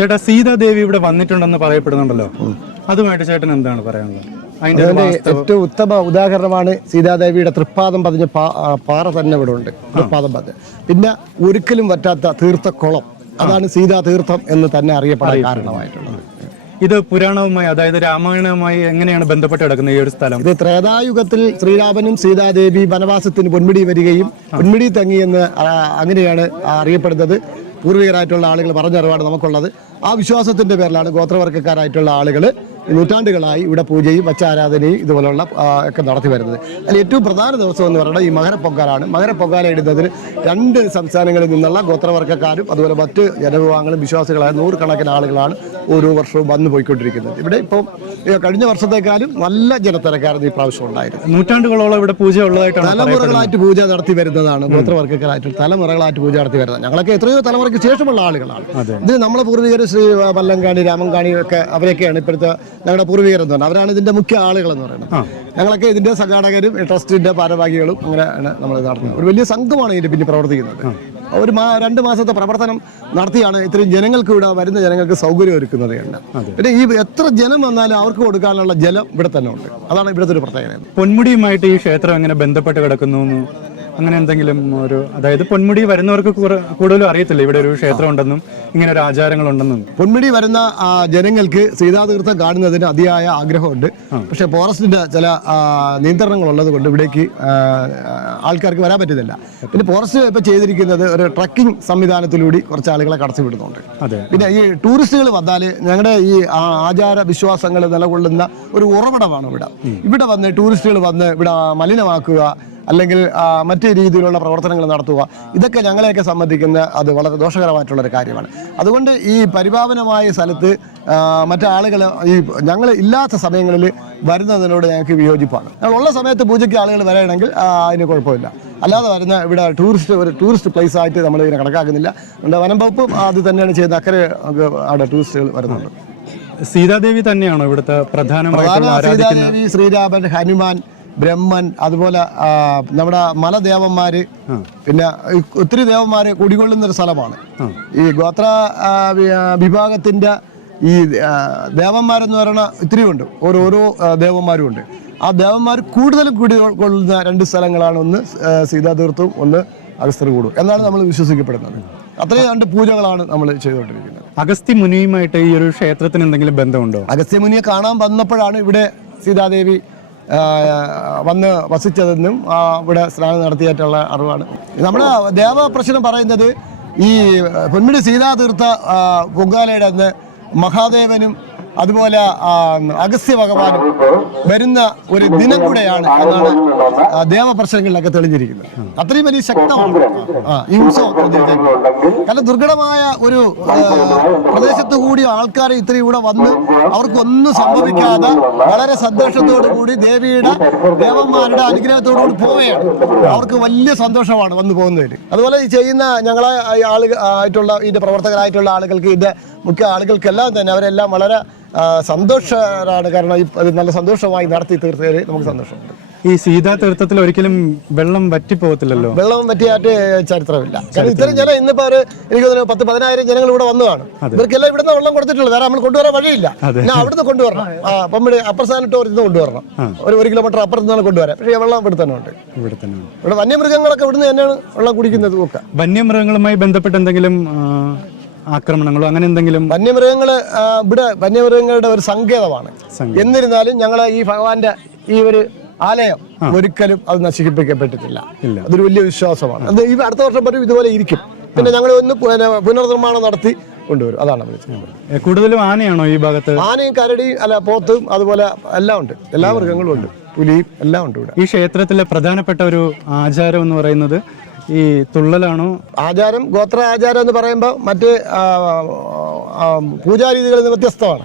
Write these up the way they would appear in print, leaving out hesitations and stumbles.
ചേട്ടാ സീതാദേവി ഇവിടെ വന്നിട്ടുണ്ടെന്ന് പറയപ്പെടുന്നുണ്ടല്ലോ, അതുമായിട്ട് ചേട്ടൻ എന്താണ് പറയാനുള്ളത്? അതിന്റെ ഏറ്റവും ഉത്തമ ഉദാഹരണമാണ് സീതാദേവിയുടെ തൃപ്പാദം പതിഞ്ഞ പാറ തന്നെ ഇവിടെ ഉണ്ട്. തൃപ്പാദം പതിഞ്ഞ് പിന്നെ ഒരിക്കലും പറ്റാത്ത തീർത്ഥക്കുളം, അതാണ് സീതാ തീർത്ഥം എന്ന് തന്നെ അറിയപ്പെടാൻ കാരണമായിട്ടുള്ളത്. ഇത് പുരാണവുമായി, അതായത് രാമായണവുമായി എങ്ങനെയാണ് ബന്ധപ്പെട്ട് കിടക്കുന്നത് ഈ ഒരു സ്ഥലം? ഇത് ത്രേതായുഗത്തിൽ ശ്രീരാമനും സീതാദേവി വനവാസത്തിന് പൊന്മുടി വരികയും പൊന്മുടി തങ്ങിയെന്ന് അങ്ങനെയാണ് അറിയപ്പെടുന്നത്. പൂർവികരായിട്ടുള്ള ആളുകൾ പറഞ്ഞറിവാണ് നമുക്കുള്ളത്. ആ വിശ്വാസത്തിന്റെ പേരിലാണ് ഗോത്രവർഗ്ഗക്കാരായിട്ടുള്ള ആളുകൾ നൂറ്റാണ്ടുകളായി ഇവിടെ പൂജയും വച്ചാരാധനയും ഇതുപോലുള്ള ഒക്കെ നടത്തി വരുന്നത്. അതിൽ ഏറ്റവും പ്രധാന ദിവസം എന്ന് പറയുന്നത് ഈ മകരപ്പൊങ്കാലാണ്. മകരപ്പൊങ്കാല ഇടുന്നതിന് 2 സംസ്ഥാനങ്ങളിൽ നിന്നുള്ള ഗോത്രവർഗ്ഗക്കാരും അതുപോലെ മറ്റ് ജനവിഭാഗങ്ങളും വിശ്വാസികളായ 100 കണക്കിന് ആളുകളാണ് ഓരോ വർഷവും വന്നു പോയിക്കൊണ്ടിരിക്കുന്നത്. ഇവിടെ ഇപ്പം കഴിഞ്ഞ വർഷത്തെക്കാളും നല്ല ജനത്തിരക്കാരൻ ഈ പ്രാവശ്യം ഉണ്ടായിരുന്നു. നൂറ്റാണ്ടുകളോളം ഇവിടെ പൂജ ഉള്ളതായിട്ടാണ്, തലമുറകളായിട്ട് പൂജ നടത്തി വരുന്നതാണ്. ഗോത്രവർഗ്ഗക്കാരായിട്ട് തലമുറകളായിട്ട് പൂജ നടത്തി വരുന്നത്. ഞങ്ങളൊക്കെ എത്രയോ തലമുറയ്ക്ക് ശേഷമുള്ള ആളുകളാണ്. ഇത് നമ്മളെ പൂർവികർ ശ്രീ വല്ലങ്കാണി രാമൻകാണി ഒക്കെ അവരൊക്കെയാണ് ഇപ്പോഴത്തെ ഞങ്ങളുടെ പൂർവികരെന്ന് പറഞ്ഞാൽ. അവരാണ് ഇതിന്റെ മുഖ്യ ആളുകൾ എന്ന് പറയുന്നത്. ഞങ്ങളൊക്കെ ഇതിന്റെ സംഘാടകരും ട്രസ്റ്റിന്റെ ഭാരവാഹികളും അങ്ങനെയാണ് നമ്മൾ നടത്തുന്നത്. ഒരു വലിയ സംഘമാണ് ഇതിന്റെ പിന്നെ പ്രവർത്തിക്കുന്നത്. ഒരു 2 മാസത്തെ പ്രവർത്തനം നടത്തിയാണ് ഇത്രയും ജനങ്ങൾക്ക് ഇവിടെ വരുന്ന ജനങ്ങൾക്ക് സൗകര്യം ഒരുക്കുന്നത്. പിന്നെ ഈ എത്ര ജനം വന്നാലും അവർക്ക് കൊടുക്കാനുള്ള ജലം ഇവിടെ തന്നെ ഉണ്ട്. അതാണ് ഇവിടുത്തെ ഒരു പ്രത്യേകത. പൊന്മുടിയുമായിട്ട് ഈ ക്ഷേത്രം എങ്ങനെ ബന്ധപ്പെട്ട് കിടക്കുന്നു, അങ്ങനെ എന്തെങ്കിലും ഒരു, അതായത് പൊന്മുടി വരുന്നവർക്ക് കൂടുതലും അറിയത്തില്ല ഇവിടെ ഒരു ക്ഷേത്രം ഉണ്ടെന്നും ഇങ്ങനെ ഒരു ആചാരങ്ങളുണ്ടെന്നും. പൊന്മുടി വരുന്ന ജനങ്ങൾക്ക് സീതാതീർത്ഥം കാണുന്നതിന് അതിയായ ആഗ്രഹമുണ്ട്. പക്ഷെ ഫോറസ്റ്റിന്റെ ചില നിയന്ത്രണങ്ങൾ ഉള്ളത് കൊണ്ട് ഇവിടേക്ക് ആൾക്കാർക്ക് വരാൻ പറ്റുന്നില്ല. പിന്നെ ഫോറസ്റ്റ് ഇപ്പൊ ചെയ്തിരിക്കുന്നത് ഒരു ട്രക്കിംഗ് സംവിധാനത്തിലൂടെ കുറച്ച് ആളുകളെ കടത്തി വിടുന്നുണ്ട്. പിന്നെ ഈ ടൂറിസ്റ്റുകൾ വന്നാൽ ഞങ്ങളുടെ ഈ ആചാര വിശ്വാസങ്ങൾ നിലകൊള്ളുന്ന ഒരു ഉറവിടമാണ് ഇവിടെ. ഇവിടെ വന്ന് ടൂറിസ്റ്റുകൾ വന്ന് ഇവിടെ മലിനമാക്കുക അല്ലെങ്കിൽ മറ്റു രീതിയിലുള്ള പ്രവർത്തനങ്ങൾ നടത്തുക, ഇതൊക്കെ ഞങ്ങളെയൊക്കെ സംബന്ധിക്കുന്ന അത് വളരെ ദോഷകരമായിട്ടുള്ളൊരു കാര്യമാണ്. അതുകൊണ്ട് ഈ പരിപാവനമായ സ്ഥലത്ത് മറ്റാളുകൾ ഈ ഞങ്ങൾ ഇല്ലാത്ത സമയങ്ങളിൽ വരുന്നതിനോട് ഞങ്ങൾക്ക് വിയോജിപ്പാണ്. ഞങ്ങളുള്ള സമയത്ത് പൂജയ്ക്ക് ആളുകൾ വരണമെങ്കിൽ അതിന് കുഴപ്പമില്ല. അല്ലാതെ വരുന്ന ഇവിടെ ഒരു ടൂറിസ്റ്റ് പ്ലേസ് ആയിട്ട് നമ്മൾ ഇതിനെ കണക്കാക്കുന്നില്ല. വനം വകുപ്പും അത് തന്നെയാണ് ചെയ്യുന്നത്. അക്കരെ അവിടെ ടൂറിസ്റ്റുകൾ വരുന്നുണ്ട്. സീതാദേവി തന്നെയാണോ ഇവിടുത്തെ സീതാദേവി, ശ്രീരാമൻ, ഹനുമാൻ, ബ്രഹ്മൻ, അതുപോലെ നമ്മുടെ മലദേവന്മാര്, പിന്നെ ഒത്തിരി ദേവന്മാര് കുടികൊള്ളുന്ന ഒരു സ്ഥലമാണ്. ഈ ഗോത്ര വിഭാഗത്തിന്റെ ഈ ദേവന്മാരെന്ന് പറയുന്ന ഒത്തിരി ഉണ്ട്. ഓരോ ദേവന്മാരും ഉണ്ട്. ആ ദേവന്മാർ കൂടുതലും കുടികൊള്ളുന്ന 2 സ്ഥലങ്ങളാണ്. ഒന്ന് സീതാതീർത്ഥവും ഒന്ന് അഗസ്ത്യകൂടും എന്നാണ് നമ്മൾ വിശ്വസിക്കപ്പെടുന്നത്. അത്രയും 2 പൂജകളാണ് നമ്മൾ ചെയ്തുകൊണ്ടിരിക്കുന്നത്. അഗസ്ത്യ മുനിയുമായിട്ട് ഈ ഒരു ക്ഷേത്രത്തിന് എന്തെങ്കിലും ബന്ധമുണ്ടോ? അഗസ്ത്യ മുനിയെ കാണാൻ വന്നപ്പോഴാണ് ഇവിടെ സീതാദേവി വന്ന് വസിച്ചതെന്നും ഇവിടെ സ്നാനം നടത്തിയിട്ടുള്ള അറിവാണ്. നമ്മുടെ ദേവപ്രശ്നം പറയുന്നത് ഈ പൊന്മുടി സീതാതീർത്ഥ പൊങ്കാലയുടെ അന്ന് മഹാദേവനും അതുപോലെ അഗസ്ത്യ ഭഗവാനും വരുന്ന ഒരു ദിനം കൂടെയാണ് എന്നാണ് ദേവപ്രശ്നങ്ങളിലൊക്കെ തെളിഞ്ഞിരിക്കുന്നത്. അത്രയും വലിയ ശക്തമാണ് ഈ ഉത്സവം. കാരണം ദുർഘടമായ ഒരു പ്രദേശത്തു കൂടി ആൾക്കാർ ഇത്രയും ഇവിടെ വന്ന് അവർക്കൊന്നും സംഭവിക്കാതെ വളരെ സന്തോഷത്തോടു കൂടി ദേവന്മാരുടെ അനുഗ്രഹത്തോടു കൂടി പോവുകയാണ്. അവർക്ക് വലിയ സന്തോഷമാണ് വന്നു പോകുന്നതിൽ. അതുപോലെ ഈ ചെയ്യുന്ന ഞങ്ങളെ ആളുകൾ ആയിട്ടുള്ള ഇതിന്റെ പ്രവർത്തകരായിട്ടുള്ള ആളുകൾക്ക്, ഇതിന്റെ മുഖ്യ ആളുകൾക്കെല്ലാം തന്നെ അവരെല്ലാം വളരെ സന്തോഷരാണ്. കാരണം അത് നല്ല സന്തോഷമായി നടത്തി തീർത്തതിൽ നമുക്ക് സന്തോഷമുണ്ട്. ഈ സീതാ തീർത്ഥത്തിൽ ഒരിക്കലും വെള്ളം വറ്റിപ്പോകത്തില്ലല്ലോ. വെള്ളം വറ്റിയായിട്ട് ചരിത്രമില്ല. കാരണം ഇത്തരം ജനം ഇന്നിപ്പോ എനിക്ക് 10,000-10,000 ജനങ്ങൾ ഇവിടെ വന്നതാണ്. ഇവർക്കെല്ലാം ഇവിടുന്ന് വെള്ളം കൊടുത്തിട്ടുള്ളത്. വേറെ നമ്മൾ കൊണ്ടുവരാൻ വഴിയില്ല. പിന്നെ അവിടുന്ന് കൊണ്ടുവരണം. പൊന്മുടി അപ്പർ സാനിറ്റോറിയത്തിൽ കൊണ്ടുവരണം. 1 കിലോമീറ്റർ അപ്പുറത്ത് നിന്നാണ് കൊണ്ടുവരാൻ. പക്ഷേ വെള്ളം ഇവിടെ തന്നെ ഉണ്ട്. ഇവിടെ വന്യമൃഗങ്ങളൊക്കെ ഇവിടുന്ന് തന്നെയാണ് വെള്ളം കുടിക്കുന്നത്. ഒക്കെ വന്യമൃഗങ്ങളുമായി ബന്ധപ്പെട്ട് എന്തെങ്കിലും ആക്രമണങ്ങളോ അങ്ങനെ എന്തെങ്കിലും? വന്യമൃഗങ്ങളുടെ ഒരു സങ്കേതമാണ്. എന്നിരുന്നാലും ഞങ്ങൾ ഈ ഭഗവാന്റെ ഈ ഒരു ആലയം ഒരിക്കലും അത് നശിപ്പിക്കപ്പെട്ടിട്ടില്ല. അതൊരു വലിയ വിശ്വാസമാണ്. അത് ഈ അടുത്ത വർഷം വരും ഇതുപോലെ ഇരിക്കും. പിന്നെ ഞങ്ങൾ ഒന്ന് പുനർനിർമ്മാണം നടത്തി കൊണ്ടുവരും. അതാണ് കൂടുതലും ആനയാണോ ഈ ഭാഗത്ത്? ആനയും കരടിയും പോത്തും അതുപോലെ എല്ലാം ഉണ്ട്. എല്ലാ മൃഗങ്ങളും ഉണ്ട്. പുലിയും എല്ലാം ഉണ്ട് ഇവിടെ. ഈ ക്ഷേത്രത്തിലെ പ്രധാനപ്പെട്ട ഒരു ആചാരം എന്ന് പറയുന്നത് ഈ തുള്ളലാണോ? ആചാരം, ഗോത്ര ആചാരം എന്ന് പറയുമ്പോൾ മറ്റ് പൂജാരീതികളിൽ നിന്ന് വ്യത്യസ്തമാണ്.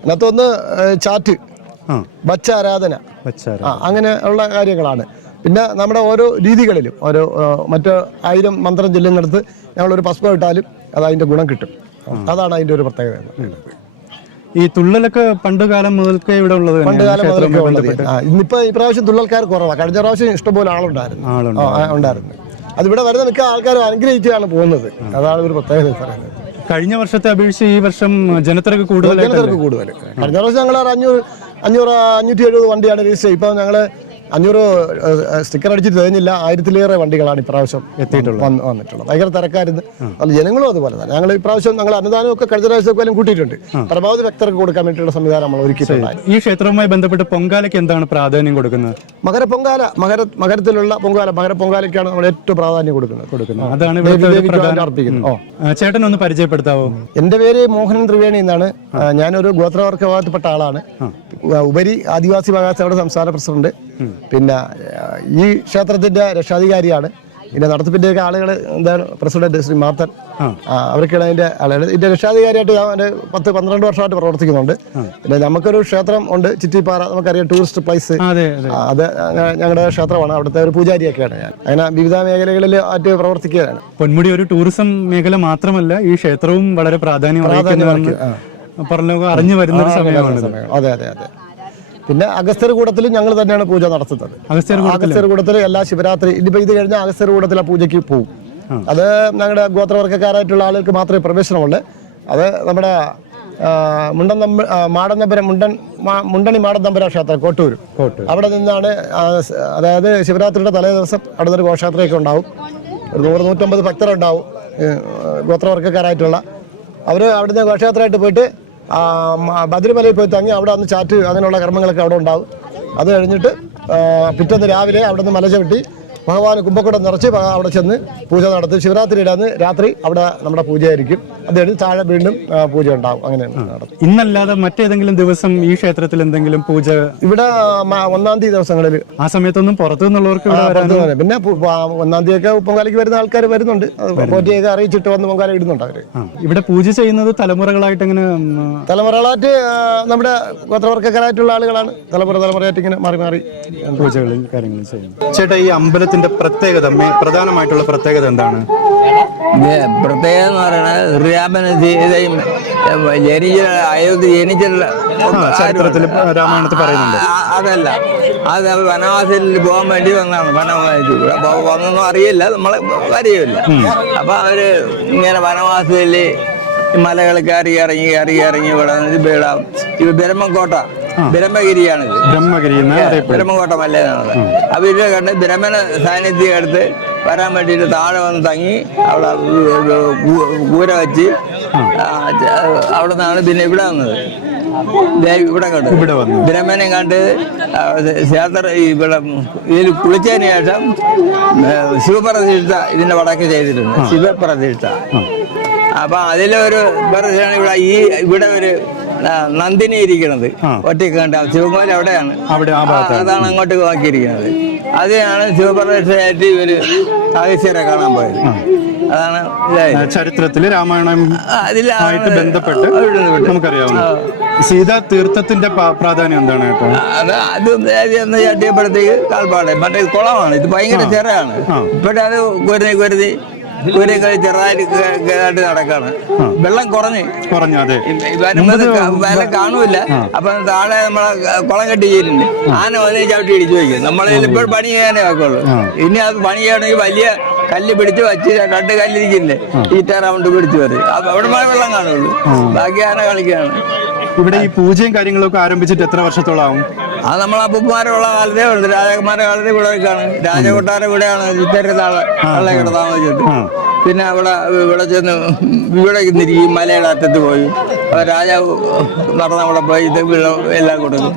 അതിനകത്തൊന്ന് ചാറ്റ്, വച്ചാരാധന, അങ്ങനെ ഉള്ള കാര്യങ്ങളാണ്. പിന്നെ നമ്മുടെ ഓരോ രീതികളിലും മറ്റ് 1000 മന്ത്രം ചൊല്ലുന്നിടത്ത് ഞങ്ങളൊരു പുഷ്പം ഇട്ടാലും അത് അതിന്റെ ഗുണം കിട്ടും. അതാണ് അതിന്റെ ഒരു പ്രത്യേകത. ഈ തുള്ളലൊക്കെ പണ്ട് കാലം മുതൽക്കേ ഇവിടെ ഉള്ളത്? പണ്ട് കാലം മുതൽക്കേ. ഇന്നിപ്പോ ഈ പ്രാവശ്യം തുള്ളൽക്കാർ കുറവാണ്. കഴിഞ്ഞ പ്രാവശ്യം ഇഷ്ടംപോലെ ആളുണ്ടായിരുന്നു. അതിവിടെ വരുന്ന മിക്ക ആൾക്കാരും അനുഗ്രഹിച്ചാണ് പോകുന്നത്. അതാണ് ഒരു പ്രത്യേകത പറയുന്നത്. കഴിഞ്ഞ വർഷത്തെ അപേക്ഷിച്ച് ഈ വർഷം ജനത്തിരക്ക് കൂടുതലായിട്ട് കൂടുതൽ. കഴിഞ്ഞ വർഷം ഞങ്ങൾ 570 വണ്ടിയാണ് രജിസ്റ്റർ ചെയ്തത്. ഇപ്പം ഞങ്ങൾ 500 സ്റ്റിക്കർ അടിച്ചിട്ട് കഴിഞ്ഞില്ല. 1000-ലേറെ വണ്ടികളാണ് ഇപ്രാവശ്യം വന്നിട്ടുള്ളത്. ഭയങ്കര തിരക്കായിരുന്നു. അത് ജനങ്ങളും അതുപോലെ തന്നെ. ഞങ്ങൾ ഇപ്രാവശ്യം ഞങ്ങൾ അന്നദാനമൊക്കെ കഴിഞ്ഞ പ്രാവശ്യം കൂട്ടിയിട്ടുണ്ട്. പരമാവധി ഭക്തർക്ക് കൊടുക്കാൻ വേണ്ടിയുള്ള സംവിധാനം നമ്മൾ ഒരുക്കിയിട്ടുണ്ട്. ഈ ക്ഷേത്രവുമായി ബന്ധപ്പെട്ട് പൊങ്കാലയ്ക്ക് എന്താണ് പ്രാധാന്യം കൊടുക്കുന്നത്? മകരത്തിലുള്ള മകരപ്പൊങ്കാലയ്ക്കാണ് നമ്മൾ ഏറ്റവും പ്രാധാന്യം കൊടുക്കുന്നത്. അതാണ് അർപ്പിക്കുന്നത്. ചേട്ടൻ ഒന്ന് പരിചയപ്പെടുത്താവോ? എന്റെ പേര് മോഹനൻ ത്രിവേണി എന്നാണ്. ഞാനൊരു ഗോത്രവർഗ വിഭാഗത്തിൽപ്പെട്ട ആളാണ്. ഉപരി ആദിവാസി മഹാസഭയുടെ സംസ്ഥാന പ്രസിഡന്റ്. പിന്നെ ഈ ക്ഷേത്രത്തിന്റെ രക്ഷാധികാരിയാണ്. ഇതിന്റെ നടത്തിപ്പിന്റെയൊക്കെ ആളുകൾ എന്താണ് പ്രസിഡന്റ് ശ്രീ മാത്തൻ, അവർക്കാണ് അതിന്റെ ആളുകൾ. ഇതിന്റെ രക്ഷാധികാരിയായിട്ട് ഞാൻ 10-12 വർഷമായിട്ട് പ്രവർത്തിക്കുന്നുണ്ട്. പിന്നെ നമുക്കൊരു ക്ഷേത്രം ഉണ്ട്, ചിറ്റിപ്പാറ, നമുക്കറിയാം, ടൂറിസ്റ്റ് പ്ലേസ്. അത് ഞങ്ങളുടെ ക്ഷേത്രമാണ്. അവിടുത്തെ ഒരു പൂജാരിയൊക്കെയാണ് ഞാൻ. അങ്ങനെ വിവിധ മേഖലകളിൽ ആയിട്ട് പ്രവർത്തിക്കുകയാണ്. പൊന്മുടി ഒരു ടൂറിസം മേഖല മാത്രമല്ല, ഈ ക്ഷേത്രവും വളരെ പ്രാധാന്യം അറിഞ്ഞു വരുന്ന ഒരു സമയമാണ്. അതെ അതെ അതെ. പിന്നെ അഗസ്ത്യർകൂടത്തിലും ഞങ്ങൾ തന്നെയാണ് പൂജ നടത്തുന്നത്. അഗസ്ത്യർകൂടത്തിൽ എല്ലാ ശിവരാത്രി ഇനിയിപ്പോൾ ഇത് കഴിഞ്ഞാൽ അഗസ്ത്യർകൂടത്തിൽ ആ പൂജയ്ക്ക് പോകും. അത് ഞങ്ങളുടെ ഗോത്രവർഗ്ഗക്കാരായിട്ടുള്ള ആളുകൾക്ക് മാത്രമേ പ്രവേശനമുള്ളൂ. അത് നമ്മുടെ മുണ്ടണി മാടന്തമ്പുര ക്ഷേത്രം കോട്ടൂർ, അവിടെ നിന്നാണ്. അതായത് ശിവരാത്രിയുടെ തലേ ദിവസം അവിടെ നിന്നൊരു ഘോഷയാത്രയൊക്കെ ഉണ്ടാവും. ഒരു 100-150 ഭക്തരുണ്ടാവും ഗോത്രവർഗ്ഗക്കാരായിട്ടുള്ള. അവർ അവിടുന്ന് ഘോഷയാത്രയായിട്ട് പോയിട്ട് ബദ്രിമലയിൽ പോയി തങ്ങി അവിടെ അന്ന് ചാറ്റ് അങ്ങനെയുള്ള കർമ്മങ്ങളൊക്കെ അവിടെ ഉണ്ടാവും. അത് കഴിഞ്ഞിട്ട് പിറ്റേന്ന് രാവിലെ അവിടെ നിന്ന് മല ചവിട്ടി ഭഗവാന് കുംഭക്കുടം നിറച്ച് അവിടെ ചെന്ന് പൂജ നടത്തി. ശിവരാത്രിയുടെ അന്ന് രാത്രി അവിടെ നമ്മുടെ പൂജയായിരിക്കും. അത് കഴിഞ്ഞ് താഴെ വീണ്ടും പൂജ ഉണ്ടാവും. അങ്ങനെയാണ് നടത്തും. ഇന്നല്ലാതെ മറ്റേതെങ്കിലും ദിവസം ഈ ക്ഷേത്രത്തിൽ എന്തെങ്കിലും പൂജ? ഇവിടെ 1-ാം തീയതി ദിവസങ്ങളിൽ. ആ സമയത്തൊന്നും പുറത്തു നിന്നുള്ളവർക്ക് പിന്നെ 1-ാം തീയതിയൊക്കെ പൊങ്കാലയ്ക്ക് വരുന്ന ആൾക്കാർ വരുന്നുണ്ട്. പോറ്റിയൊക്കെ അറിയിച്ചിട്ട് വന്ന് പൊങ്കാല ഇടുന്നുണ്ട് അവര്. ഇവിടെ പൂജ ചെയ്യുന്നത് തലമുറകളായിട്ട് ഇങ്ങനെ തലമുറകളായിട്ട് നമ്മുടെ ഗോത്രവർഗ്ഗക്കാരായിട്ടുള്ള ആളുകളാണ് തലമുറയായിട്ട് ഇങ്ങനെ മാറി മാറി പൂജകളും കാര്യങ്ങളും ചെയ്യുന്നത്. ചേട്ടാ, ഈ അമ്പലത്തിന്റെ പ്രത്യേകത, പ്രധാനമായിട്ടുള്ള പ്രത്യേകത എന്താണ്? പ്രത്യേകത എന്ന് പറയുന്നത് രാമന് സീതയും അയോധ്യ ജനിച്ചിട്ടുള്ള ചരിത്രത്തിൽ രാമായണത്തിൽ പറയുന്നുണ്ട്. അതല്ല, അത് വനവാസത്തിൽ പോകാൻ വേണ്ടി വന്നതാണ്. വനവാസത്തിൽ വന്നൊന്നും അറിയില്ല, നമ്മളെ അറിയില്ല. അപ്പൊ അവര് ഇങ്ങനെ വനവാസത്തിൽ മലകൾ കയറി ഇറങ്ങി ഇവിടെ ബ്രഹ്മക്കോട്ട, ബ്രഹ്മഗിരിയാണിത്. ബ്രഹ്മകോട്ട മല്ലേന്നാണ്. അപ്പൊ ഇത് കണ്ട് ബ്രഹ്മന സാന്നിധ്യം എടുത്ത് വരാൻ വേണ്ടിയിട്ട് താഴെ വന്ന് തങ്ങി അവിടെ കൂര വെച്ച് അവിടെ നിന്നാണ് പിന്നെ ഇവിടെ വന്നത്. ഇവിടെ കണ്ടു ബ്രഹ്മനെ കണ്ട് ക്ഷേത്ര ഇവിടെ ഇതിൽ കുളിച്ചതിന് ശേഷം ശിവപ്രതിഷ്ഠ ഇതിന്റെ വടക്ക് ചെയ്തിട്ടുണ്ട്. ശിവപ്രതിഷ്ഠ. അപ്പൊ അതിലൊരു ഇവിടെ ഇവിടെ ഒരു നന്ദിനി ഇരിക്കുന്നത് ഒറ്റയ്ക്ക് കണ്ട ശിവകുമാരി അവിടെയാണ്. അതാണ് അങ്ങോട്ട് നോക്കിയിരിക്കുന്നത്. അതിനാണ് ശിവപ്രതിഷ്ഠയായിട്ട് ഇവര് അഗസ്ത്യരെ കാണാൻ പോയത്. അതാണ് ചരിത്രത്തില് രാമായണമായിട്ട് ബന്ധപ്പെട്ട് നമുക്കറിയാവുന്ന സീതാ തീർത്ഥത്തിന്റെ പ്രാധാന്യം എന്താണ്? അത് ചട്ടിയപ്പോഴത്തേക്ക് കാൽപ്പാട് മറ്റേ കുളമാണ്. ഇത് ഭയങ്കര ചെറിയാണ്. ഇപ്പോഴത്തെ അത് കുരുതി ചെറുതായിട്ട് നടക്കാണ്. വെള്ളം കുറഞ്ഞു വെള്ളം കാണൂല. അപ്പൊ താഴെ നമ്മളെ കുളം കെട്ടി ചെയ്തിട്ടുണ്ട്. ആന വന്ന് ചവിട്ടി ഇടിച്ചു വയ്ക്കും. നമ്മളതിൽ ഇപ്പോൾ പണി ചെയ്യാനേ ആക്കുള്ളൂ. ഇനി അത് പണി ചെയ്യണമെങ്കിൽ വലിയ കല്ല് പിടിച്ച് വച്ച് 2 കല്ലിരിക്കില്ലേ, ഈറ്റ റൗണ്ട് പിടിച്ചു വരും. അപ്പൊ അവിടെ വെള്ളം കാണുള്ളൂ. ബാക്കി ആന കളിക്കുകയാണ്. ഇവിടെ ഈ പൂജയും കാര്യങ്ങളൊക്കെ ആരംഭിച്ചിട്ട് എത്ര വർഷത്തോളാവും? അത് നമ്മളെ അപ്പന്മാരുള്ള കാലത്തേ ഉണ്ട്. രാജകുമാരുടെ കാലത്ത് ഇവിടെ വെക്കാണ്. രാജകൊട്ടാരം ഇവിടെയാണ് ഇത്തരം തള്ള ഇവിടെ താമസിച്ചിട്ട്. പിന്നെ ഇവിടെ ചെന്ന് ഇവിടെ ഈ മലയുടെ അറ്റത്ത് പോയി രാജാവ് നടന്ന അവിടെ പോയി ഇത് എല്ലാം കൊടുക്കും.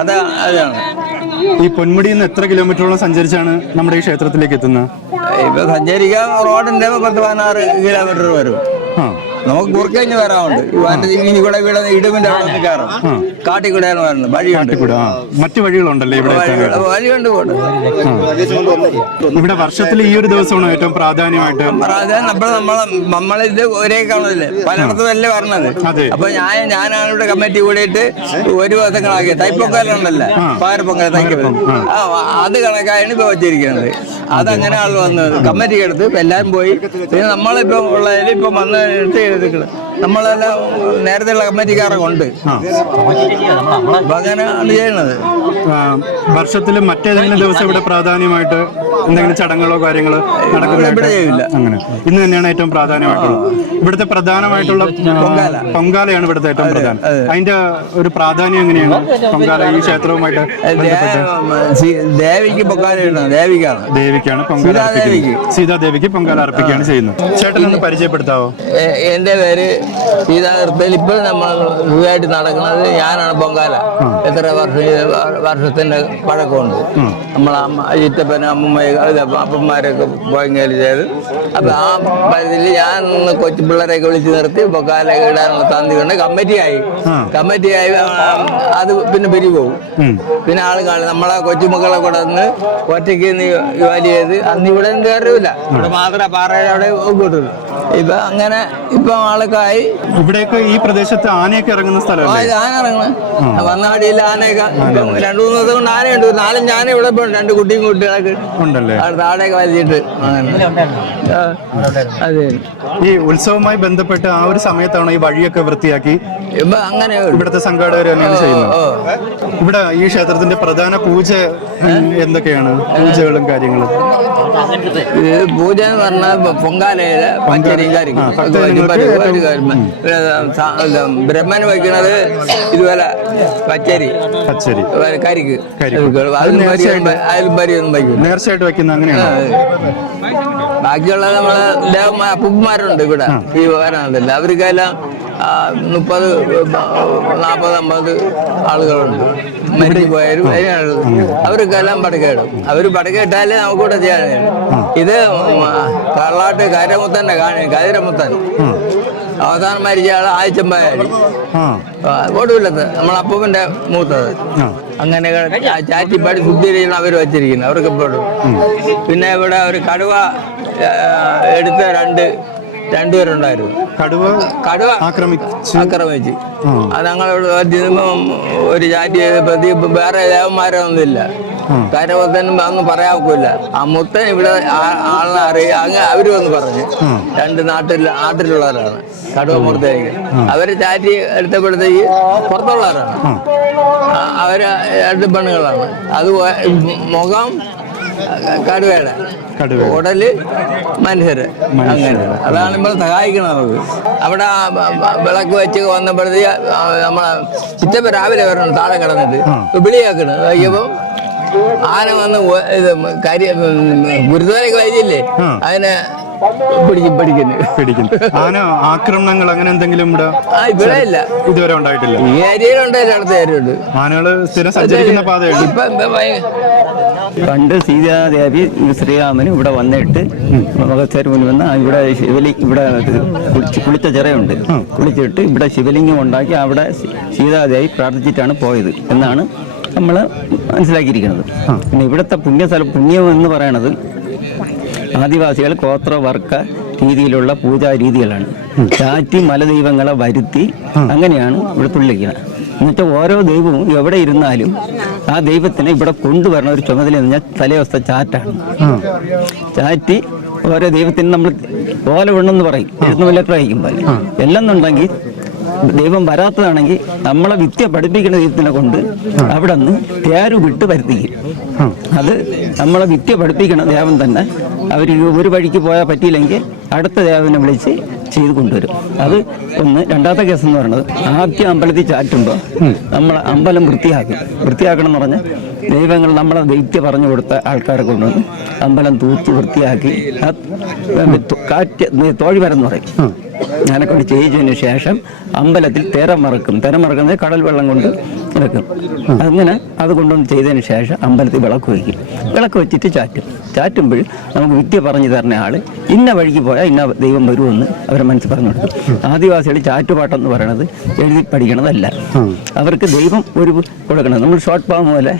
അതാണ്. ഈ പൊന്മുടിയിൽ നിന്ന് എത്ര കിലോമീറ്ററോളം സഞ്ചരിച്ചാണ് നമ്മുടെ ഈ ക്ഷേത്രത്തിലേക്ക് എത്തുന്നത്? ഇപ്പൊ സഞ്ചരിക്കാൻ റോഡിന്റെ 10-16 കിലോമീറ്റർ വരും. നമുക്ക് കുറുക്കഴിഞ്ഞ് വരാറുണ്ട്. ഇവിടെ ഇടുമിന്റെ അവിടെ കയറും. കാട്ടിക്കൂടെയാണ് വരുന്നത്. വഴിയുണ്ട്. മറ്റു വഴികളുണ്ടല്ലേ ഇവിടെ? വഴിയുണ്ട്. ഇവിടെ വർഷത്തിൽ ഈ ഒരു ദിവസമാണ് ഏറ്റവും പ്രാധാന്യമായിട്ട് നമ്മളിത് ഒരേ കാണുന്നില്ലേ, പലയിടത്തും അല്ലേ പറഞ്ഞത്. അപ്പൊ ഞാനാണ് ഇവിടെ കമ്മിറ്റി കൂടിയിട്ട് 1 ദിവസങ്ങളാക്കിയത്. തൈപ്പൊക്കാലുണ്ടല്ലോ, പാരപ്പൊങ്കൽ തൈപ്പൊക്കൽ, അത് കണക്കായാണ് ഇപ്പൊ വെച്ചിരിക്കുന്നത്. അതങ്ങനെ ആൾ വന്നത് കമ്മിറ്റി എടുത്ത് എല്ലാവരും പോയി. പിന്നെ നമ്മളിപ്പം ഉള്ളതിൽ ഇപ്പം വന്ന് നമ്മളെല്ലാം നേരത്തെയുള്ള കമ്മിറ്റിക്കാരൊക്കെ ഉണ്ട്. അപ്പൊ അങ്ങനെയാണ് ചെയ്യുന്നത്. വർഷത്തിൽ മറ്റേതെങ്കിലും ദിവസം ഇവിടെ പ്രാധാന്യമായിട്ട് എന്തെങ്കിലും ചടങ്ങുകളോ കാര്യങ്ങളോ നടക്കുന്നില്ല? അങ്ങനെ ഇന്ന് തന്നെയാണ് ഏറ്റവും പ്രാധാന്യമായിട്ടുള്ളത്. ഇവിടുത്തെ പ്രധാനമായിട്ടുള്ള പൊങ്കാലയാണ് ഇവിടുത്തെ ഏറ്റവും പ്രധാനം. അതിന്റെ ഒരു പ്രാധാന്യം എങ്ങനെയാണ് പൊങ്കാല ഈ ക്ഷേത്രവുമായിട്ട് ബന്ധപ്പെട്ട്? ദേവിക്ക് പൊങ്കാല ദേവിക്കാണ് പൊങ്കാല അർപ്പിക്കുന്നത്. സീതാദേവിക്ക് പൊങ്കാല അർപ്പിക്കുകയാണ് ചെയ്യുന്നത്. ചേട്ടനൊന്ന് പരിചയപ്പെടുത്താവോ? എന്റെ പേര് സീതാകൃപ്പയിൽ. ഇപ്പോൾ നമ്മൾ ഇതായിട്ട് നടക്കുന്നത് ഞാനാണ് പൊങ്കാല. എത്ര വർഷത്തിന്റെ പഴക്കമുണ്ട്. നമ്മളെ ചിറ്റപ്പനും അപ്പന്മാരൊക്കെ പൊങ്കാല ചെയ്ത്. അപ്പൊ ആ പരിധിയിൽ ഞാൻ കൊച്ചു പിള്ളേരെയൊക്കെ വിളിച്ചു നിർത്തി പൊങ്കാല ഇടാനുള്ള തന്തി കൊണ്ട് കമ്മിറ്റിയായി അത് പിന്നെ പിരി പോകും. പിന്നെ ആള് കാണും നമ്മളെ കൊച്ചുമക്കളെ കൂടെ ഒന്ന് ഒറ്റയ്ക്ക് ജോലി ചെയ്ത് അന്ന് ഇവിടെ കയറില്ല. ഇവിടെ മാത്രമേ പാറയുടെ അവിടെ കിട്ടുള്ളൂ. ഇപ്പൊ അങ്ങനെ ഇപ്പൊ ആൾക്കായി. ഇവിടെയൊക്കെ ഈ പ്രദേശത്ത് ആനയൊക്കെ ഇറങ്ങുന്ന സ്ഥലമല്ലേ? ആന ഇറങ്ങണം. വന്നാടിയിൽ ആനയൊക്കെ 2-3 ദിവസം കൊണ്ട് ആനയുണ്ട്. 4-5 ആന ഇവിടെ പോയി. 2 കുട്ടികളൊക്കെ ഉണ്ടല്ലേ താഴെയൊക്കെ വലിച്ചിട്ട്. അതെ, ഈ ഉത്സവവുമായി ബന്ധപ്പെട്ട് ആ ഒരു സമയത്താണ് ഈ വഴിയൊക്കെ വൃത്തിയാക്കി അങ്ങനെ ഇവിടുത്തെ സംഘാടകർ തന്നെയാണ് ചെയ്യുന്നത്. ഇവിടെ ഈ ക്ഷേത്രത്തിന്റെ പ്രധാന പൂജ എന്തൊക്കെയാണ്? പൂജകളും കാര്യങ്ങളും? പൂജ എന്ന് പറഞ്ഞാൽ പൊങ്കാലയില് പച്ചരിയും കരിക്കും. ബ്രഹ്മന് വയ്ക്കുന്നത് ഇതുപോലെ പച്ചരി കരിക്ക്. അതിലും പരിയൊന്നും വയ്ക്കും. നേർച്ചയായിട്ട് വയ്ക്കുന്ന അങ്ങനെയാണ്. ബാക്കിയുള്ള നമ്മളെ ദേവന്മാർ അപ്പന്മാരുണ്ട് ഇവിടെ ഈ വരാനല്ല. അവർക്കെല്ലാം 30-40-50 ആളുകളുണ്ട്. മരിച്ചു പോയാലും അവർക്കെല്ലാം പടക്കേടും. അവര് പടക്കേട്ടാലേ നമുക്കിവിടെ ചെയ്യാൻ. ഇത് കള്ളാട്ട് കരമുത്തന്നെ കതിരമുത്തൻ അവസാനം മരിച്ച ആള് ആഴ്ചമ്പായാടി കൊടുവില്ലത്ത് നമ്മളപ്പൂപ്പന്റെ മൂത്തത്. അങ്ങനെ ചാറ്റിപ്പാടി ശുദ്ധീകരിക്കണം അവർ വെച്ചിരിക്കുന്നത്. അവർക്ക് പെടും. പിന്നെ ഇവിടെ ഒരു കടുവ എടുത്ത രണ്ടുപേരുണ്ടായിരുന്നു. കടുവ ആക്രമിച്ച് അത് ഞങ്ങളോട് ഒരു ചാറ്റി പ്രതി വേറെ ദേവന്മാരൊന്നുമില്ല. കരവത്തനും അതൊന്നും പറയാൻ. ആ മുത്തൻ ഇവിടെ ആളിനെ അറിയാം. അവര് വന്ന് പറഞ്ഞു 2 നാട്ടിലുള്ളവരാണ് കടുവ മൂർത്തേക്ക്. അവര് ചാറ്റി എടുത്തപ്പോഴത്തേക്ക് പുറത്തുള്ളവരാണ്. അവര് 2 പെണ്ണുങ്ങളാണ്. അത് മുഖം കടുവയുടെ ഉടല് മനുഷ്യര്. അങ്ങനെ അതാണ് നമ്മൾ സഹായിക്കണം. നമുക്ക് അവിടെ വിളക്ക് വെച്ച് വന്നപ്പോഴത്തേക്ക് നമ്മളെ ചിറ്റപ്പ രാവിലെ വരണം. താഴെ കിടന്നിട്ട് വിളിയാക്കണം. വൈകിയപ്പോ ആന വന്ന് ഇത് ഗുരുദ്വാരയൊക്കെ വൈകില്ലേ അതിനെ പിടിക്കുന്നു. ആന ആക്രമണങ്ങൾ അങ്ങനെ എന്തെങ്കിലും ഇവിടെ ഇല്ല, ഇതുവരെ ഉണ്ടായിട്ടില്ല. ഈ ഏരിയയിലുണ്ടായില്ല. അടുത്ത ഏരിയയുണ്ട്. ആനകള് സ്ഥിരം സഞ്ചരിക്കുന്ന പാതയുണ്ട്. പണ്ട് സീതാദേവി ശ്രീരാമന് ഇവിടെ വന്നിട്ട് മുഖത്തേര് മുന്നിൽ വന്ന് ഇവിടെ ഇവിടെ കുളിച്ച ചിറയുണ്ട്. കുളിച്ചിട്ട് ഇവിടെ ശിവലിംഗം ഉണ്ടാക്കി അവിടെ സീതാദേവി പ്രാർത്ഥിച്ചിട്ടാണ് പോയത് എന്നാണ് നമ്മൾ മനസ്സിലാക്കിയിരിക്കുന്നത്. പിന്നെ ഇവിടുത്തെ പുണ്യം എന്ന് പറയണത് ആദിവാസികൾ ഗോത്രവർഗ രീതിയിലുള്ള പൂജാ രീതികളാണ്. ചാറ്റി മലദൈവങ്ങളെ വരുത്തി അങ്ങനെയാണ് ഇവിടെ തുള്ളിക്കുന്നത്. എന്നുവെച്ചാൽ ഓരോ ദൈവവും എവിടെ ഇരുന്നാലും ആ ദൈവത്തിനെ ഇവിടെ കൊണ്ടുവരണ ഒരു ചുമതല എന്ന് പറഞ്ഞാൽ തലേവസ്ഥ ചാറ്റാണ്. ചാറ്റി ഓരോ ദൈവത്തിന് നമ്മൾ ഓല വേണമെന്ന് പറയും. എഴുത്തുമല്ലൊക്കെ അയക്കുമ്പോൾ എല്ലെന്നുണ്ടെങ്കിൽ ദൈവം വരാത്തതാണെങ്കിൽ നമ്മളെ വിദ്യ പഠിപ്പിക്കുന്ന ദൈവത്തിനെ കൊണ്ട് അവിടെ നിന്ന് തേരു വിട്ട് വരുത്തിക്കും. അത് നമ്മളെ വിദ്യ പഠിപ്പിക്കണ ദേവൻ തന്നെ അവർ ഒരു വഴിക്ക് പോയാൽ പറ്റിയില്ലെങ്കിൽ അടുത്ത ദേവനെ വിളിച്ച് ചെയ്ത് കൊണ്ടുവരും. അത് ഒന്ന്. രണ്ടാമത്തെ കേസ് എന്ന് പറയുന്നത് ആദ്യം അമ്പലത്തിൽ ചാറ്റുമ്പോൾ നമ്മളെ അമ്പലം വൃത്തിയാക്കണം എന്ന് പറഞ്ഞാൽ ദൈവങ്ങൾ നമ്മളെ ദൈത്യം പറഞ്ഞു കൊടുത്ത ആൾക്കാരെ കൊണ്ടുവന്ന് അമ്പലം തൂത്ത് വൃത്തിയാക്കി തോഴിമരം എന്ന് പറയും. ഞാനെക്കൊണ്ട് ചെയ്യിച്ചതിന് ശേഷം അമ്പലത്തിൽ തിരമറക്കുന്നത് കടൽ വെള്ളം കൊണ്ട് ഇറക്കും. അങ്ങനെ അത് കൊണ്ടുവന്ന് ചെയ്തതിന് ശേഷം അമ്പലത്തിൽ വിളക്ക് വയ്ക്കും. വിളക്ക് വെച്ചിട്ട് ചാറ്റുമ്പോൾ നമുക്ക് വിദ്യ പറഞ്ഞു തരുന്ന ആള് ഇന്ന വഴിക്ക് പോയാൽ ഇന്ന ദൈവം വരുമെന്ന് അവരെ മനസ്സിൽ പറഞ്ഞു കൊടുക്കും. ആദിവാസികൾ ചാറ്റുപാട്ടെന്ന് പറയണത് എഴുതി പഠിക്കണതല്ല. അവർക്ക് ദൈവം ഒരു കൊടുക്കണം. നമ്മൾ ഷോർട്ട് പാം പോലെ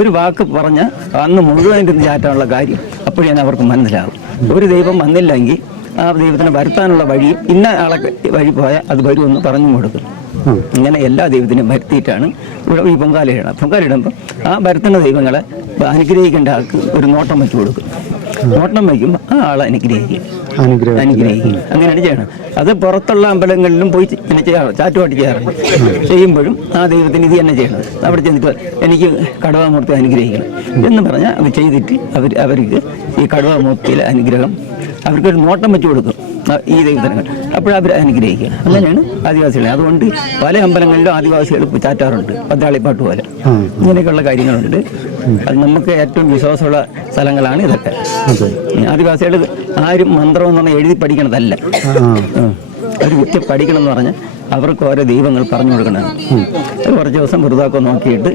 ഒരു വാക്ക് പറഞ്ഞ് അന്ന് മുഴുവൻ ചാറ്റാനുള്ള കാര്യം അപ്പോഴേ അവർക്ക് മനസ്സിലാകും. ഒരു ദൈവം വന്നില്ലെങ്കിൽ ആ ദൈവത്തിനെ വരുത്താനുള്ള വഴിയും ഇന്ന ആളെ വഴി പോയാൽ അത് വരുമെന്ന് പറഞ്ഞു കൊടുക്കും. ഇങ്ങനെ എല്ലാ ദൈവത്തിനും വരുത്തിയിട്ടാണ് ഇവിടെ ഈ പൊങ്കാലയിടുമ്പോൾ ആ വരുത്തുന്ന ദൈവങ്ങളെ അനുഗ്രഹിക്കേണ്ട ആൾക്ക് ഒരു നോട്ടം വെച്ച് കൊടുക്കും. നോട്ടം വയ്ക്കുമ്പോൾ ആ ആളെ അനുഗ്രഹിക്കും. അങ്ങനെയാണ് ചെയ്യണം. അത് പുറത്തുള്ള അമ്പലങ്ങളിലും പോയി പിന്നെ ചെയ്യാറ്, ചാറ്റുപാട്ട് ചെയ്യാറുണ്ട്. ചെയ്യുമ്പോഴും ആ ദൈവത്തിന് ഇത് തന്നെ ചെയ്യണം. അവിടെ ചെന്നിട്ട് എനിക്ക് കടുവാമൂർത്തി അനുഗ്രഹിക്കണം എന്ന് പറഞ്ഞാൽ അത് ചെയ്തിട്ട് അവർക്ക് ഈ കടുവാമൂർത്തിയിലെ അനുഗ്രഹം അവർക്കൊരു നോട്ടം വെച്ച് കൊടുക്കും ഈ ദൈവത്തിന്. അപ്പോഴവർ അനുഗ്രഹിക്കുക. അങ്ങനെയാണ് ആദിവാസികൾ. അതുകൊണ്ട് പല അമ്പലങ്ങളിലും ആദിവാസികൾ ചാറ്റാറുണ്ട്, പദ്രാളിപ്പാട്ട് പോലെ. ഇങ്ങനെയൊക്കെയുള്ള കാര്യങ്ങളുണ്ട്. അത് നമുക്ക് ഏറ്റവും വിശ്വാസമുള്ള സ്ഥലങ്ങളാണ് ഇതൊക്കെ. ആദിവാസികൾ ആരും മന്ത്രം എന്ന് പറഞ്ഞാൽ എഴുതി പഠിക്കണതല്ല. അവർ വിറ്റ് പഠിക്കണം എന്ന് പറഞ്ഞാൽ അവർക്ക് ഓരോ ദൈവങ്ങൾ പറഞ്ഞു കൊടുക്കണം. കുറച്ച് ദിവസം വൃതാക്കം നോക്കിയിട്ട്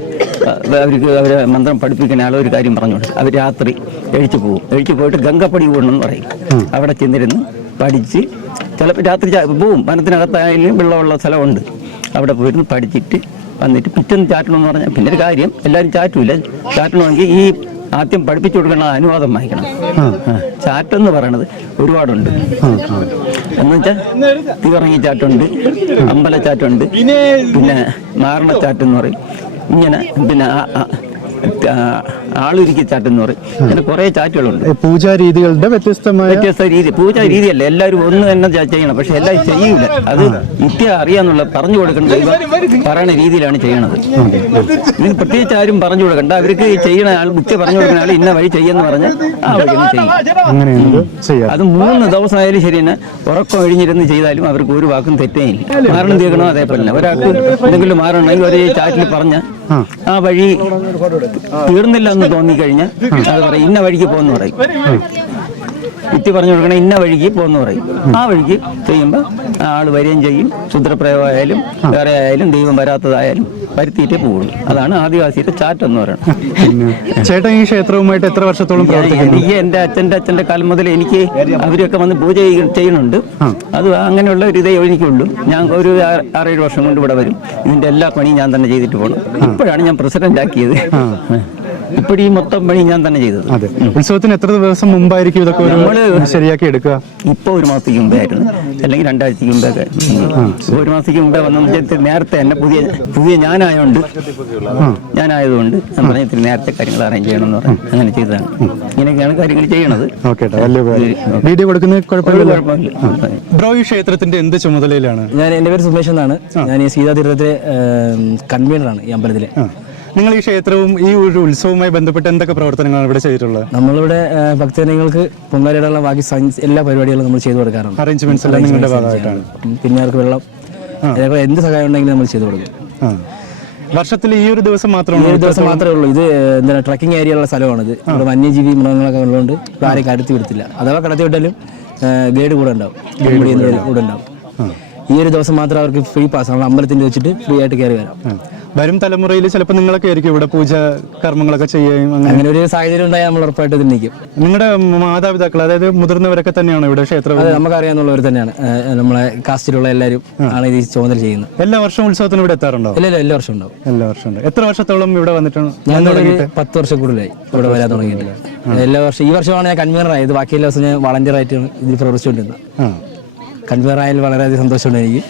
അവരെ മന്ത്രം പഠിപ്പിക്കുന്ന ആളെ ഒരു കാര്യം പറഞ്ഞു കൊടുക്കും. അവർ രാത്രി എഴിച്ചു പോകും. എഴിച്ചു പോയിട്ട് ഗംഗപ്പടി കൂടണമെന്ന് പറയും. അവിടെ ചെന്നിരുന്ന് പഠിച്ച് ചിലപ്പോൾ രാത്രി പോവും. വനത്തിനകത്തായാലും വെള്ളമുള്ള സ്ഥലമുണ്ട്. അവിടെ പോയിരുന്ന് പഠിച്ചിട്ട് വന്നിട്ട് പിറ്റേന്ന് ചാറ്റണമെന്ന് പറഞ്ഞാൽ പിന്നെ ഒരു കാര്യം, എല്ലാവരും ചാറ്റൂല. ചാറ്റണമെങ്കിൽ ഈ ആദ്യം പഠിപ്പിച്ചു കൊടുക്കണം, അനുവാദം വാങ്ങിക്കണം. ചാറ്റെന്ന് പറയണത് ഒരുപാടുണ്ട്. എന്ന് വെച്ചാൽ തീറങ്ങി ചാറ്റുണ്ട്, അമ്പലച്ചാറ്റുണ്ട്, പിന്നെ മാരണച്ചാറ്റെന്ന് പറയും. ഇങ്ങനെ പിന്നെ ആളുരിക്ക ചാറ്റെന്ന് പറയും. അങ്ങനെ കുറെ ചാറ്റുകളുണ്ട്. പൂജാ രീതികളുടെ വ്യത്യസ്ത രീതി. പൂജാ രീതിയല്ല, എല്ലാവരും ഒന്ന് തന്നെ ചെയ്യണം. പക്ഷെ എല്ലാവരും ചെയ്യൂല. അത് നിത്യം അറിയാന്നുള്ള പറഞ്ഞു കൊടുക്കേണ്ട ദൈവം പറയണ രീതിയിലാണ് ചെയ്യണത്. ഇത് പ്രത്യേകിച്ച് ആരും പറഞ്ഞു കൊടുക്കണ്ട. അവർക്ക് ചെയ്യണ ആൾ ബുദ്ധി പറഞ്ഞു കൊടുക്കുന്ന ആൾ ഇന്ന വഴി ചെയ്യുന്ന പറഞ്ഞാൽ ആ വഴി ചെയ്യും. അത് 3 ദിവസമായാലും ശരി തന്നെ ഉറക്കം ഒഴിഞ്ഞിരുന്ന് ചെയ്താലും അവർക്ക് ഒരു വാക്കും തെറ്റേ ഇല്ല. മാരണം തീർക്കണോ അതേപോലെ ഒരാൾക്ക് എന്തെങ്കിലും മാറണമെങ്കിൽ ഒരേ ചാറ്റിൽ പറഞ്ഞ ആ വഴി തീർന്നില്ല എന്ന് തോന്നിക്കഴിഞ്ഞാൽ അത് പറയും ഇന്ന വഴിക്ക് പോകുന്നു പറയും. വിത്തി പറഞ്ഞു കൊടുക്കണേ ഇന്ന വഴിക്ക് പോകുന്നു പറയും. ആ വഴിക്ക് ചെയ്യുമ്പോൾ ആൾ വരികയും ചെയ്യും. ശുദ്രപ്രയോഗമായാലും വേറെ ആയാലും ദൈവം വരാത്തതായാലും വരുത്തിയിട്ടേ പോകുള്ളൂ. അതാണ് ആദിവാസിയുടെ ചാറ്റെന്ന് പറയുന്നത്. ചേട്ടൻ ഈ ക്ഷേത്രവുമായിട്ട് എത്ര വർഷത്തോളം പ്രവർത്തിക്കുന്നു? എനിക്ക് എൻ്റെ അച്ഛൻ്റെ കാലം മുതൽ എനിക്ക് അവരൊക്കെ വന്ന് പൂജ ചെയ്യുന്നുണ്ട്. അത് അങ്ങനെയുള്ള ഒരു ഇതേ എനിക്കുള്ളൂ. ഞാൻ ഒരു 6-7 വർഷം കൊണ്ട് ഇവിടെ വരും. ഇതിൻ്റെ എല്ലാ പണിയും ഞാൻ തന്നെ ചെയ്തിട്ട് പോകണം. ഇപ്പോഴാണ് ഞാൻ പ്രസിഡന്റ് ആക്കിയത്. ഇപ്പോഴും ഈ മൊത്തം പണി ഞാൻ തന്നെ ചെയ്തത്. അതെ. ഉത്സവത്തിന് എത്ര ദിവസം മുമ്പായിരിക്കും ഇതൊക്കെ ശരിയാക്കി എടുക്കുക? ഇപ്പൊ 1 മാസത്തേക്ക് മുമ്പേ ആയിരുന്നു, അല്ലെങ്കിൽ 2 ആഴ്ചക്ക് മുമ്പേ. 1 മാസത്തേക്ക് മുമ്പേ വന്ന നേരത്തെ എന്നെ പുതിയ ഞാനായതുകൊണ്ട് ഞാൻ പറഞ്ഞ ഇത്തിരി നേരത്തെ കാര്യങ്ങൾ അറേഞ്ച് ചെയ്യണം എന്ന് പറഞ്ഞു അങ്ങനെ ചെയ്തതാണ്. ഇങ്ങനെയൊക്കെയാണ് കാര്യങ്ങൾ ചെയ്യണത്. വീഡിയോ കൊടുക്കുന്നത് കുഴപ്പമില്ല. ബ്രോ, ഈ ക്ഷേത്രത്തിന്റെ എന്ത് ചുമതലയിലാണ്? എൻ്റെ പേര് സുമേഷ് എന്നാണ്. ഞാൻ ഈ സീതാതീർത്ഥത്തിലെ കൺവീനറാണ് ഈ അമ്പലത്തിലെ. നിങ്ങൾ ഈ ക്ഷേത്രവും ഈ ഒരു ഉത്സവവുമായി ബന്ധപ്പെട്ട് എന്തൊക്കെ പ്രവർത്തനങ്ങളാണ് ഇവിടെ ചെയ്തിട്ടുള്ളത്? നമ്മളിവിടെ ഭക്തജനങ്ങൾക്ക് പൊങ്കാലയിടാനുള്ള ബാക്കി എല്ലാ പരിപാടികളും നമ്മൾ ചെയ്തു കൊടുക്കാറുണ്ട്. അറേഞ്ച്മെന്റ്സ് എല്ലാം നിങ്ങളുടെ ഭാഗമായിട്ടാണ്. പിന്നെ അവർക്ക് വെള്ളം എന്ത് സഹായം ഉണ്ടെങ്കിലും നമ്മൾ ചെയ്തു കൊടുക്കും. വർഷത്തിൽ ഈ ഒരു ദിവസം മാത്രമേ ഉള്ളൂ. ഇത് എന്താണ് ട്രക്കിംഗ് ഏരിയ ഉള്ള സ്ഥലമാണിത്. ഇവിടെ വന്യജീവി മൃഗങ്ങളൊക്കെ ഉള്ളതുകൊണ്ട് ആരെയും കടത്തി വിടത്തില്ല. അഥവാ കടത്തി വിട്ടാലും ഗൈഡ് കൂടെ ഉണ്ടാവും, കൂടെ ഉണ്ടാവും. ഈ ഒരു ദിവസം മാത്രം അവർക്ക് ഫ്രീ പാസ്. നമ്മൾ അമ്പലത്തിന്റെ വെച്ചിട്ട് ഫ്രീ ആയിട്ട് കയറി വരാം. വരും തലമുറയിൽ ചിലപ്പോൾ നിങ്ങളൊക്കെ ആയിരിക്കും ഇവിടെ പൂജ കർമ്മങ്ങളൊക്കെ ചെയ്യുകയും അങ്ങനെ ഒരു സാഹചര്യം ഉണ്ടായാൽ നമ്മൾ ഉറപ്പായിട്ട് നിൽക്കും. നിങ്ങളുടെ മാതാപിതാക്കൾ, അതായത് മുതിർന്നവരൊക്കെ തന്നെയാണ് ഇവിടെ ക്ഷേത്രം? അത് നമുക്കറിയാവുന്നവർ തന്നെയാണ്. നമ്മളെ കാസ്റ്റിലുള്ള എല്ലാവരും ആണ് ഇത് ചുമതല ചെയ്യുന്നത്. എല്ലാ വർഷവും ഉത്സവത്തിന് ഇവിടെ എത്താറുണ്ടോ? ഇല്ല, എല്ലാ വർഷവും ഉണ്ടാവും. എല്ലാ വർഷം ഉണ്ട്. എത്ര വർഷത്തോളം ഇവിടെ വന്നിട്ടാണ്? ഞാൻ 10 വർഷം കൂടുതലായി ഇവിടെ വരാൻ തുടങ്ങിയിട്ടില്ല. എല്ലാ വർഷം ഈ വർഷമാണ് ഞാൻ കൺവീനർ ആയത്. ബാക്കി എല്ലാ വർഷം ഞാൻ വളണ്ടിയർ ആയിട്ടാണ് ഇതിൽ പ്രവർത്തിച്ചുകൊണ്ടിരുന്നത്. കൺവീനർ ആയാലും വളരെയധികം സന്തോഷമുണ്ട് എനിക്ക്.